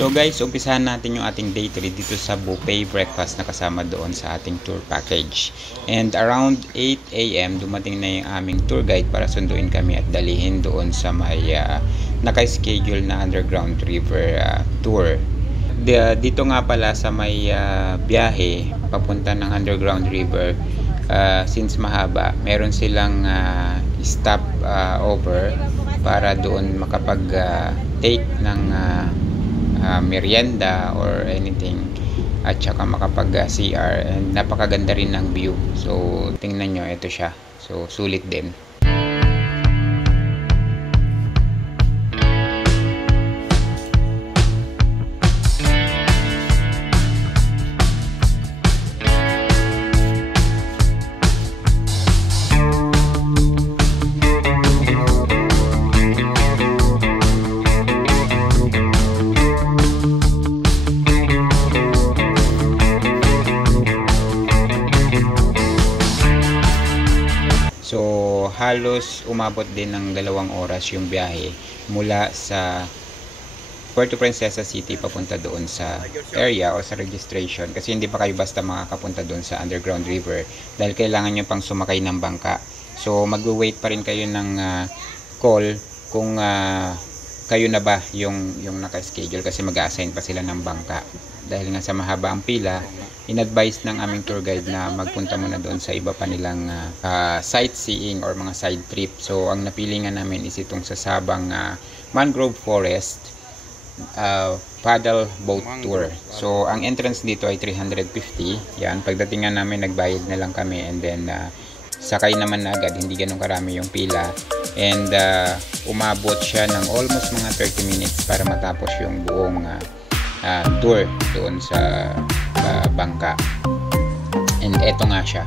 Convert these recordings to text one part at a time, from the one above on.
So guys, umpisahan natin yung ating day 3 dito sa buffet breakfast na kasama doon sa ating tour package. And around 8 AM, dumating na yung aming tour guide para sunduin kami at dalihin doon sa may naka-schedule na underground river tour. Dito nga pala sa may biyahe papunta ng underground river, since mahaba, meron silang stop over para doon makapag take ng merienda or anything, at saka makapag CR, and napakaganda rin ng view. So tingnan nyo, ito siya, so sulit din. So halos umabot din ng 2 oras yung biyahe mula sa Puerto Princesa City papunta doon sa area o sa registration, kasi hindi pa kayo basta makakapunta doon sa underground river dahil kailangan nyo pang sumakay ng bangka. So magwe-wait pa rin kayo ng call kung kayo na ba yung naka-schedule, kasi mag-assign pa sila ng bangka. Dahil nga sa mahaba ang pila, in-advise ng aming tour guide na magpunta muna doon sa iba pa nilang sightseeing or mga side trip. So ang napili nga namin is itong sa Sabang Mangrove Forest paddle boat tour. So ang entrance dito ay 350. Yan, pagdating nga namin nagbayad na lang kami, and then sakay naman na agad, hindi ganun karami yung pila, and umabot siya ng almost mga 30 minutes para matapos yung buong tour doon sa bangka. And eto nga siya.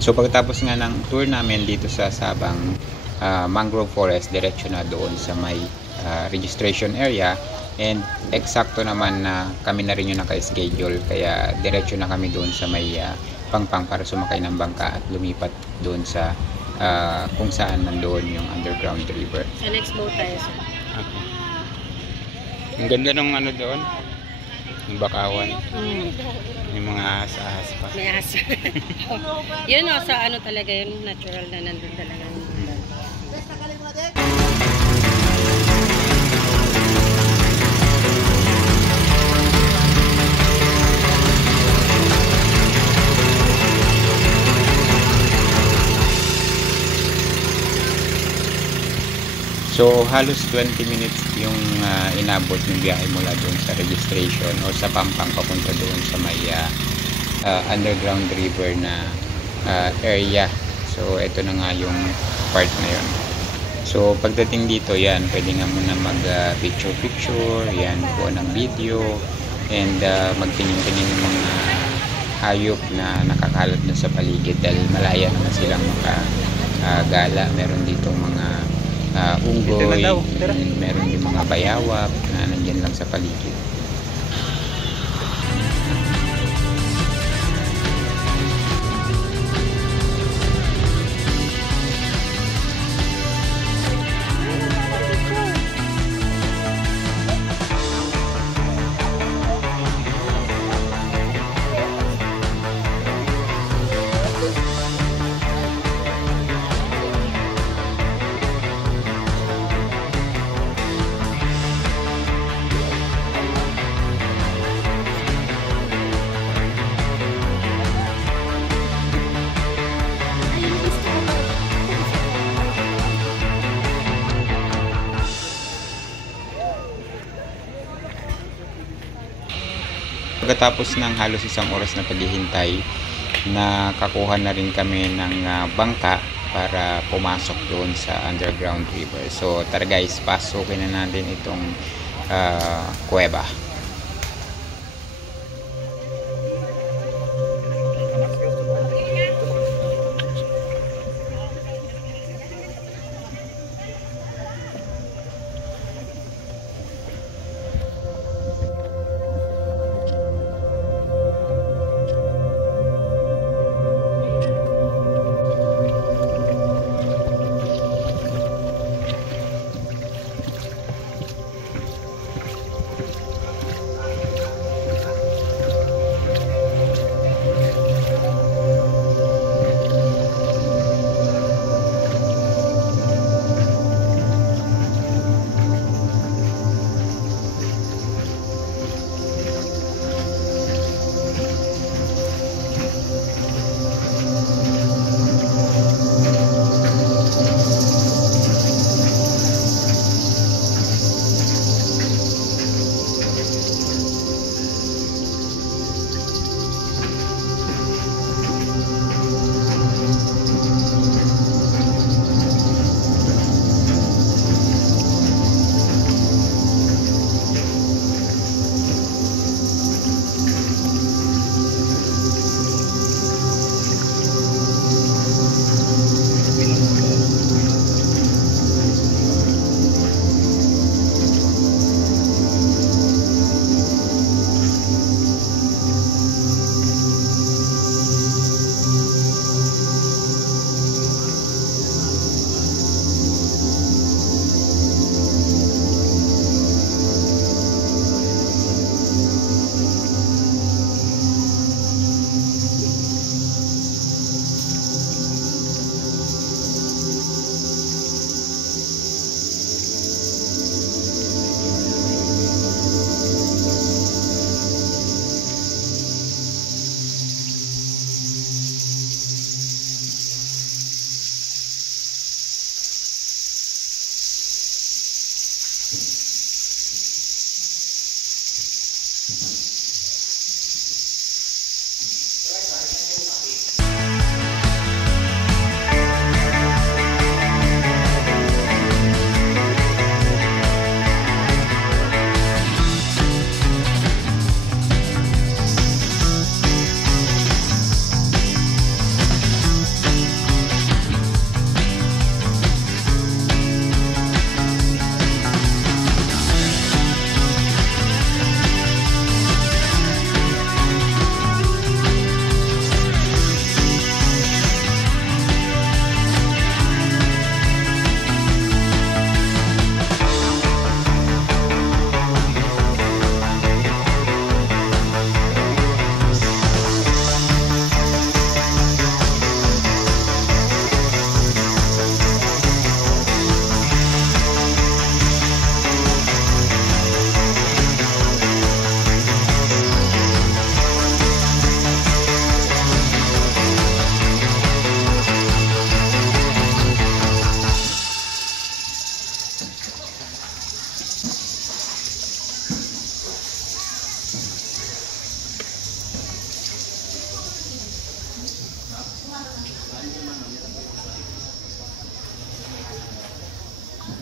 So pagkatapos nga ng tour namin dito sa Sabang Mangrove Forest, diretso na doon sa may registration area, and eksakto naman na kami na rin yung naka-schedule, kaya diretso na kami doon sa may Pangpang para sumakay ng bangka at lumipat doon sa kung saan nandoon yung underground river. Sa next boat tayo. Okay. Ang ganda ng ano doon, yung bakawan. May mga ahas pa. May ahas. Yun o, sa ano talaga yun, natural na nandun talaga. So halos 20 minutes yung inabot ng biyahe mula doon sa registration o sa Pampang papunta doon sa may underground river na area. So ito na nga yung part na yun. So pagdating dito, yan, pwede nga muna mag picture, yan, po ng video, and magtingin-tingin ng mga hayop na nakakalat na sa paligid dahil malaya naman silang makagala. Meron ditong mga unggoy, meron din mga bayawak na nandyan lang sa paligid. pagkatapos ng halos isang oras na paghihintay, nakakuha na rin kami ng bangka para pumasok doon sa underground river. So tara guys, pasukin na natin itong kuweba.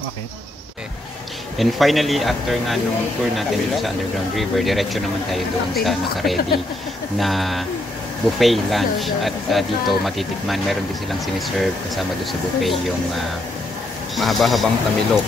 Okay. And finally, after nga nung tour natin dito sa underground river, diretso naman tayo doon sa naka-ready na buffet lunch. At dito matitikman, meron din silang siniserve kasama doon sa buffet yung Mahaba-habang tamilok.